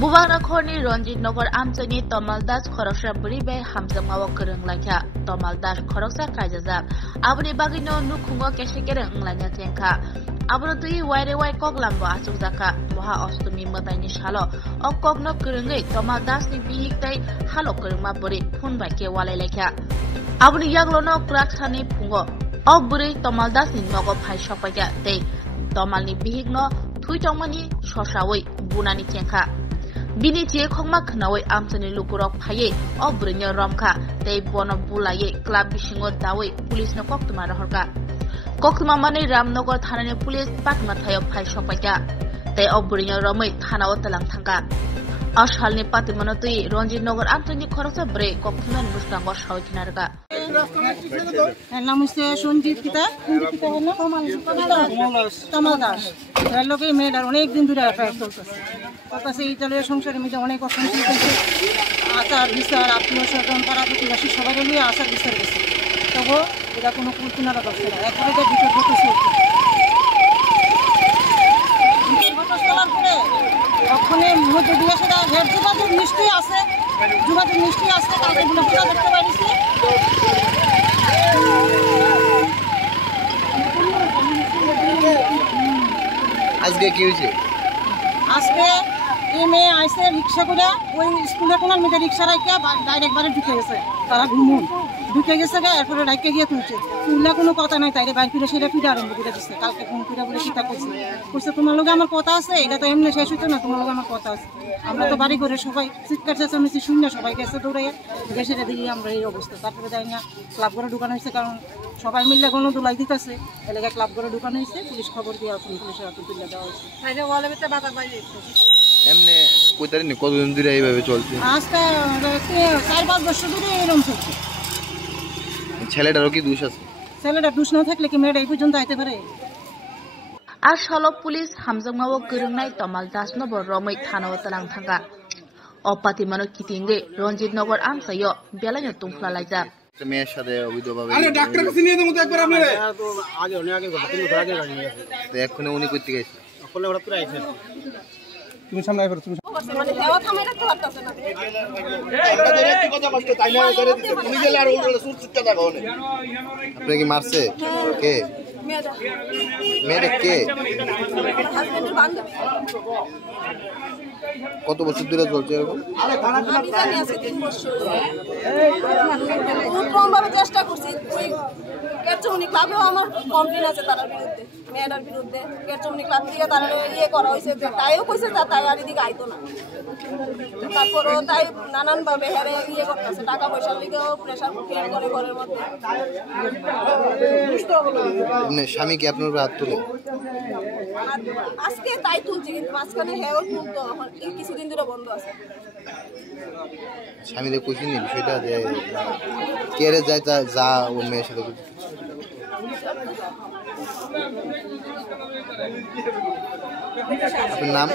Bubaknakhorni Ranjitnagar Amchani Tomaldas Khoroksa Buribai Hamzamawa Kereng Lakha Tomaldas Khoroksa Kaijajak Aboni Bagino Nukhungo Keshekereng Nglanya Tengkha Aboni Tui Waire Wai Koklambo Asukjaka Moha Ostumi Mataini Shalo O Kokno Kerengai Tomaldas ni Bihiktai Halo Kerengma Buri Phunbai Ke Walai Lekha Aboni Yaglono Kraksani Pungo O Buri Tomaldas ni Nogo Phai Shopaiga Tei Tomalni Bihikno Thui Tongmani Shoshawai Bunani Tengkha Bini tie khongma khnawi amchani lukurok phaye obrnya romkha tei bono bulaye club bisingo dawi police no koktuma rahorka mane Ramnagar thanani police pakma thayo phai sopaika tei obrnya romai thanao talang thangka ashalni patimano tui Ranjitnagar amchani khoroksa bre koktuma nuskango shawkinarga নাম হচ্ছে সঞ্জীব পিতা হলো তমাল দাস এর লোকে মেয়েটার অনেকদিন ধরে affair চলতেছে ইতালিয়ার সংসারের মধ্যে অনেক অশান্তি হয়েছে আচার বিচার আত্মীয় স্বজন পাড়া প্রতিবাসী সবাই মিলিয়ে আচার বিচার গেছে তবু এটা কোনো কুলকিনারা করছে না একবারে দুটো ঘটে চলছে চলার পরে ওখানে মধ্যে দিয়ে সেটা যোগাযোগ নিশ্চয়ই আছে কালকে গুলো দেখতে পাইছি আজকে কি হয়েছে আজকে এই মেয়ে আইসে রিক্সা করে ওই স্কুলে কোনার মেয়েদের রিক্সা রাখা ডাইরেক্ট বাড়ি ঢুকে গেছে তারা ঢুকে গেছে এরপরে রাইকে গিয়ে তুলছে তুললে কোনো কথা নাই তাইরে বাইর ফিরে সেটা ফিরে আরম্ভ করে দিচ্ছে কালকে ফোন করে বলে সীতা করছে তোমার লোক আমার কথা আছে এটা তো এমনি শেষ হইতো না তোমার লোক আমার কথা আছে আমরা তো বাড়ি করে সবাই চিৎকার চেঁচামেচি শুনে সবাই গেছে দৌড়াইয়া সেটা দিকে আমরা এই অবস্থা তারপরে যাই না ক্লাব করে ঢুকানো হয়েছে কারণ সবাই মিললে কোনো দোলাই দিতেছে এলাকায় ক্লাব করে ঢুকানো হয়েছে পুলিশ খবর দিয়ে পুলিশের হাতে তুলে দেওয়া হয়েছে এমনি কইতারিনি কতদিন ধরে এইভাবে চলছে আজকে 4-5 বছর ধরে এরকম চলছে ছেলেটারও কি দোষ আছে ছেলেটা দোষ না থাকলে কি মেয়েটা এই পর্যন্ত আইতে পারে Ashalo police hamjangmawo gerungnai Tomaldas no boromai thanao talang thangka opati mano kitinge Ranjitnagar amchayo belanyo tungfla laijak মেয়ের সাথে অবৈধভাবে আরে ডাক্তার কাছে নিয়ে যাবো তো একবার আপনারে তো আগে অনেক আগে কথা কিন্তু আগে গাড়ি নিয়ে তো এখন উনি কইতে গেছে সকলে ওরা পুরো আইছে তুমি সামনে আইবার তুমি মানে হেওয়া থামে রাখতে পারতাছে না আপনাদের একটু কথা কষ্ট তাই না করে দিতে তুমি গেলে আর ওগুলো সুটটা দাও না আপনি কি মারছে কে মেয়েটা মেয়েটা কে হাজবেন্ডের বান্ধবী কত বছর ধরে চলছে এরকম আমি জানি আজকে 3 বছর খুব কমভাবে চেষ্টা করছি ওই কেরচমনি ক্লাবেও আমার কমপ্লেন আছে তার বিরুদ্ধে মেয়েটার বিরুদ্ধে কেরচমনি ক্লাব থেকে তারা ইয়ে করা হয়েছে তাইও কইছে তাই আর এদিকে আইতো না তারপরও তাই নানানভাবে হেরে ইয়ে করতেছে টাকা পয়সার লিগেও প্রেশার ক্রিয়েট করে ঘরের মধ্যে স্বামী কি আপনার উপর হাত তুলে আজকে তাই তুলছি কিন্তু মাঝখানে হেও তুলতো এই কিছুদিন ধরে বন্ধ আছে স্বামীদের কইছি নি বিষয়টা যে কে রে যায় তা যা ও মেয়ের সাথে আপনার নাম